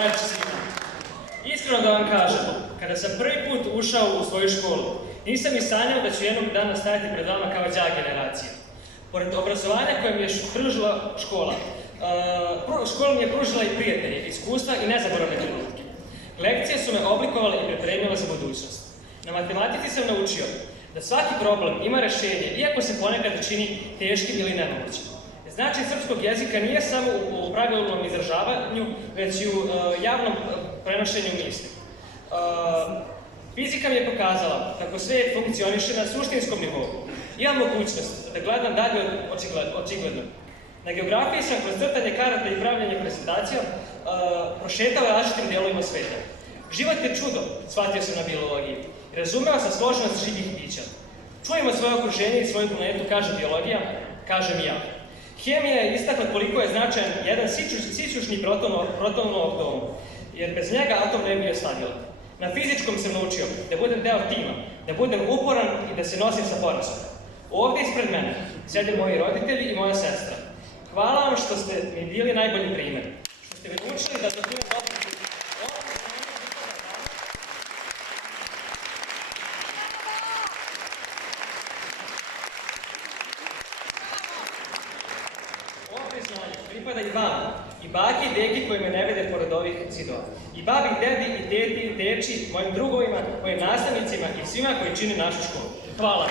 najljepši svima. Iskreno da vam kažem, kada sam prvi put ušao u svoju školu, nisam ni sanjao da ću jednog dana stajati pred vama kao đak generacija. Pored obrazovanja koje mi je pružila škola, škola mi je pružila i prijatelje, iskustva i nezaboravne trenutke. Lekcije su me oblikovale i pripremile za budućnost. Na matematici sam naučio da svaki problem ima rešenje, iako se ponekad čini teškim ili nemogućim. Značaj srpskog jezika nije samo u pravilnom izražavanju, već i u javnom prenošenju misli. Fizika mi je pokazala kako svijet funkcioniše na suštinskom nivou. Imam mogućnost da gledam dalje od očigledno. Na geografiji sam kroz crtanje karata i pravljanje prezentacija prošetao različitim delovima sveta. Život je čudo, shvatio sam na biologiji. Razumeo sam složenost živih bića. Čujemo svoje okruženje i svoju planetu, kaže biologija, kažem i ja. Hemija je istakla koliko je značajan jedan sićušni proton u atomu, jer bez njega atom ne bi bio stabilan. Na fizičkom sam naučio da budem deo tima, da budem uporan i da se nosim sa porazom. Ovdje ispred mene sjede moji roditelji i moja sestra. Hvala vam što ste mi bili najbolji primjer, što ste me naučili da dobijem dobro put. Ovo priznanje pripada i vama, i baki i deki koji me ne vede pored ovih zidova, i babi, dedi, i teti, i deči, mojim drugovima, mojim nastavnicima i svima koji čine našu školu. Hvala.